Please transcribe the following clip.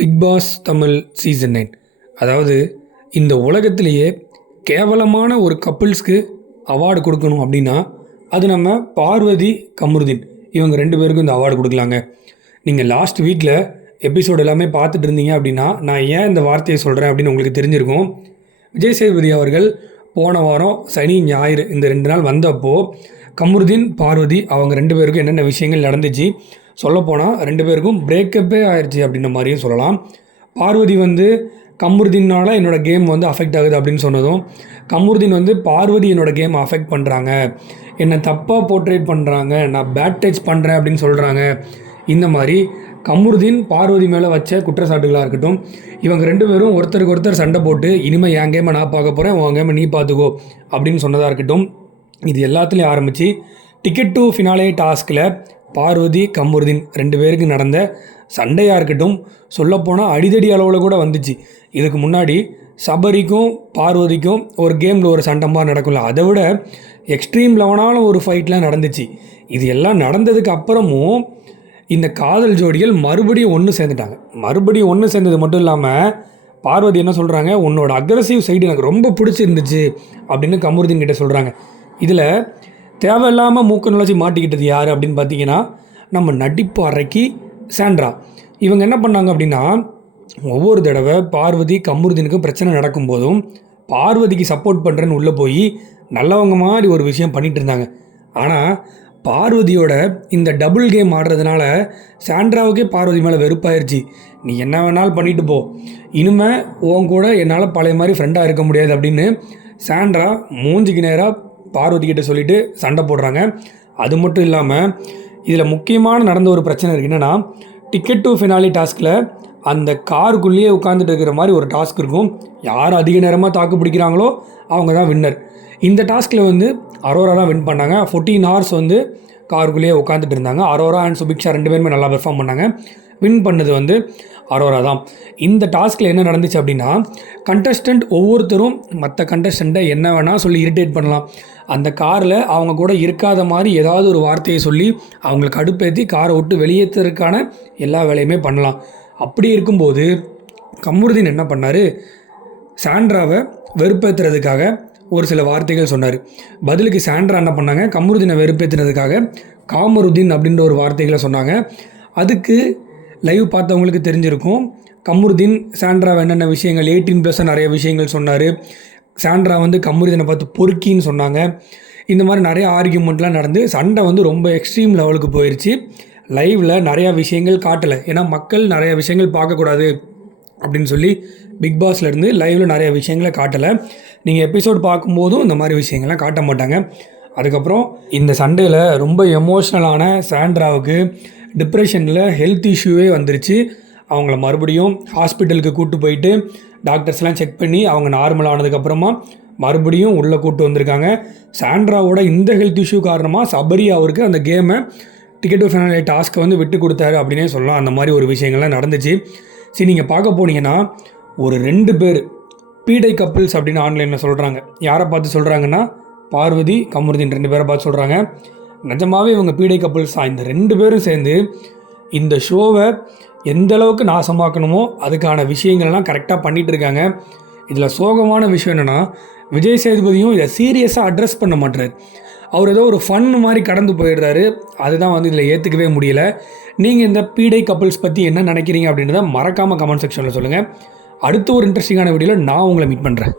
Big pass Tamil season 9. அதாவது இந்த உலகத்திலேயே கேவலமான ஒரு கப்புள்ஸ்க்கு அவார்டு கொடுக்கணும் அப்படின்னா அது நம்ம பார்வதி கமருதீன் இவங்க 2 பேருக்கும் இந்த அவார்டு கொடுக்கலாங்க. நீங்கள் லாஸ்ட் வீக்கில் எபிசோடு எல்லாமே பார்த்துட்டு இருந்தீங்க அப்படின்னா நான் ஏன் இந்த வார்த்தையை சொல்கிறேன் அப்படின்னு உங்களுக்கு தெரிஞ்சிருக்கும். விஜய் சேதுபதி அவர்கள் போன வாரம் சனி ஞாயிறு இந்த 2 நாள் வந்தப்போ கமருதீன் பார்வதி அவங்க 2 பேருக்கும் என்னென்ன விஷயங்கள் நடந்துச்சு, சொல்லப்போனால் 2 பேருக்கும் பிரேக்கப்பே ஆயிடுச்சு அப்படின்ற மாதிரியும் சொல்லலாம். பார்வதி கமருதீனால் என்னோடய கேம் அஃபெக்ட் ஆகுது அப்படின்னு சொன்னதும், கமருதீன் பார்வதி என்னோடய கேம் அஃபெக்ட் பண்ணுறாங்க, என்னை தப்பாக போர்ட்ரேட் பண்ணுறாங்க, நான் பேட் டச் பண்ணுறேன் அப்படின்னு சொல்கிறாங்க. இந்த மாதிரி கமருதீன் பார்வதி மேலே வச்ச குற்றச்சாட்டுகளாக இருக்கட்டும், இவங்க 2 பேரும் ஒருத்தருக்கு ஒருத்தர் சண்டை போட்டு இனிமேல் என் கேமை நான் பார்க்க போகிறேன், உன் கேமை நீ பார்த்துக்கோ அப்படின்னு சொன்னதாக இருக்கட்டும், இது எல்லாத்துலேயும் ஆரம்பித்து டிக்கெட் டு ஃபினாலே டாஸ்கில் பார்வதி கமருதீன் 2 பேருக்கு நடந்த சண்டையாக இருக்கட்டும், சொல்லப்போனால் அடிதடி அளவில் கூட வந்துச்சு. இதுக்கு முன்னாடி சபரிக்கும் பார்வதிக்கும் ஒரு கேமில் ஒரு சண்டை மாதிரி நடக்கும்ல, அதை விட எக்ஸ்ட்ரீம் லெவனான ஒரு ஃபைட்லாம் நடந்துச்சு. இது எல்லாம் நடந்ததுக்கு அப்புறமும் இந்த காதல் ஜோடிகள் மறுபடியும் ஒன்று சேர்ந்துட்டாங்க. மறுபடியும் ஒன்று சேர்ந்தது மட்டும் இல்லாமல் பார்வதி என்ன சொல்கிறாங்க, உன்னோட அக்ரஸிவ் சைடு எனக்கு ரொம்ப பிடிச்சிருந்துச்சு அப்படின்னு கமருதீன் கிட்டே சொல்கிறாங்க. இதில் தேவையில்லாமல் மூக்க நுழைச்சி மாட்டிக்கிட்டது யார் அப்படின்னு பார்த்தீங்கன்னா நம்ம நடிப்பு அறைக்கு சாண்ட்ரா. இவங்க என்ன பண்ணாங்க அப்படின்னா, ஒவ்வொரு தடவை பார்வதி கமருதீனுக்கு பிரச்சனை நடக்கும்போதும் பார்வதிக்கு சப்போர்ட் பண்ணுறேன்னு உள்ளே போய் நல்லவங்க மாதிரி ஒரு விஷயம் பண்ணிகிட்டு இருந்தாங்க. ஆனால் பார்வதியோட இந்த டபுள் கேம் ஆடுறதுனால சாண்ட்ராவுக்கே பார்வதி மேலே வெறுப்பாயிருச்சு. நீ என்ன வேணாலும் பண்ணிட்டு போ, இனிமேல் உன் கூட என்னால் பழைய மாதிரி ஃப்ரெண்டாக இருக்க முடியாது அப்படின்னு சாண்ட்ரா மூஞ்சிக்கு நேராக பார்வதி கிட்ட சொல்லிவிட்டு சண்டை போடுறாங்க. அது மட்டும் இல்லாமல் இதில் முக்கியமான நடந்த ஒரு பிரச்சனை இருக்குது. என்னென்னா, டிக்கெட் டு ஃபினாலே டாஸ்கில் அந்த காருக்குள்ளேயே உட்காந்துட்டு இருக்கிற மாதிரி ஒரு டாஸ்க் இருக்கும். யார் அதிக நேரமாக தாக்கு பிடிக்கிறாங்களோ அவங்க தான் வின்னர். இந்த டாஸ்கில் அரோரா தான் வின் பண்ணாங்க. 14 hours காருக்குள்ளேயே உட்காந்துட்டு இருந்தாங்க. அரோரா அண்ட் சுபிக்ஷா 2 பேருமே நல்லா பெர்ஃபார்ம் பண்ணாங்க. வின் பண்ணது அரோரா தான். இந்த டாஸ்கில் என்ன நடந்துச்சு அப்படின்னா, கண்டஸ்டன்ட் ஒவ்வொருத்தரும் மற்ற கண்டஸ்டண்ட்டை என்ன வேணால் சொல்லி இரிட்டேட் பண்ணலாம். அந்த காரில் அவங்க கூட இருக்காத மாதிரி ஏதாவது ஒரு வார்த்தையை சொல்லி அவங்களுக்கு அடுப்பேற்றி காரை விட்டு வெளியேற்றுறதுக்கான எல்லா வேலையுமே பண்ணலாம். அப்படி இருக்கும்போது கமருதீன் என்ன பண்ணார், சாண்ட்ராவை வெறுப்பேற்றுறதுக்காக ஒரு சில வார்த்தைகள் சொன்னார். பதிலுக்கு சாண்ட்ரா என்ன பண்ணாங்க, கமருதீனை வெறுப்பேற்றுறதுக்காக காமருதீன் அப்படின்ற ஒரு வார்த்தைகளை சொன்னாங்க. அதுக்கு லைவ் பார்த்தவங்களுக்கு தெரிஞ்சிருக்கும். கமருதீன் சாண்ட்ராவை என்னென்ன விஷயங்கள் 18+ நிறைய விஷயங்கள் சொன்னார். சாண்ட்ரா கமருதீனை பார்த்து பொறுக்கின்னு சொன்னாங்க. இந்த மாதிரி நிறைய ஆர்கியூமெண்ட்லாம் நடந்து சண்டை ரொம்ப எக்ஸ்ட்ரீம் லெவலுக்கு போயிடுச்சு. லைவில் நிறையா விஷயங்கள் காட்டலை, ஏன்னா மக்கள் நிறைய விஷயங்கள் பார்க்கக்கூடாது அப்படின்னு சொல்லி பிக் பாஸ்லேருந்து லைவில் நிறைய விஷயங்களை காட்டலை. நீங்கள் எபிசோட் பார்க்கும்போதும் இந்த மாதிரி விஷயங்கள்லாம் காட்ட மாட்டாங்க. அதுக்கப்புறம் இந்த சண்டையில் ரொம்ப எமோஷ்னலான சாண்ட்ராவுக்கு டிப்ரெஷனில் ஹெல்த் இஷ்யூவே வந்துருச்சு. அவங்கள மறுபடியும் ஹாஸ்பிட்டலுக்கு கூப்பிட்டு போயிட்டு டாக்டர்ஸ்லாம் செக் பண்ணி அவங்க நார்மல் ஆனதுக்கப்புறமா மறுபடியும் உள்ளே கூப்பிட்டு வந்திருக்காங்க. சாண்ட்ராவோட இந்த ஹெல்த் இஷ்யூ காரணமாக சபரி அவருக்கு அந்த கேமை டிக்கெட் டு ஃபினாலே டாஸ்க்கை விட்டு கொடுத்தாரு அப்படின்னே சொல்லலாம். அந்த மாதிரி ஒரு விஷயங்கள்லாம் நடந்துச்சு. சரி, நீங்கள் பார்க்க போனீங்கன்னா ஒரு 2 பேர் பீடை கப்பிள்ஸ் அப்படின்னு ஆன்லைனில் சொல்கிறாங்க. யாரை பார்த்து சொல்கிறாங்கன்னா, பார்வதி கமருதீன் 2 பேரை பார்த்து சொல்கிறாங்க. நிஜமாகவே இவங்க பீடை கப்பிள்ஸ் தான். இந்த 2 பேரும் சேர்ந்து இந்த ஷோவை எந்த அளவுக்கு நாசமாக்கணுமோ அதுக்கான விஷயங்கள்லாம் கரெக்டாக பண்ணிகிட்டு இருக்காங்க. இதில் சோகமான விஷயம் என்னென்னா, விஜய் சேதுபதியும் இதை சீரியஸாக அட்ரஸ் பண்ண மாட்டார். அவர் ஏதோ ஒரு ஃபன் மாதிரி கடந்து போயிடுறாரு. அதுதான் இதில் ஏற்றுக்கவே முடியல. நீங்கள் இந்த பீடை கப்பிள்ஸ் பற்றி என்ன நினைக்கிறீங்க அப்படின்றத மறக்காமல் கமெண்ட் செக்ஷனில் சொல்லுங்கள். அடுத்த ஒரு இன்ட்ரெஸ்டிங்கான வீடியோவில் நான் உங்களை மீட் பண்ணுறேன்.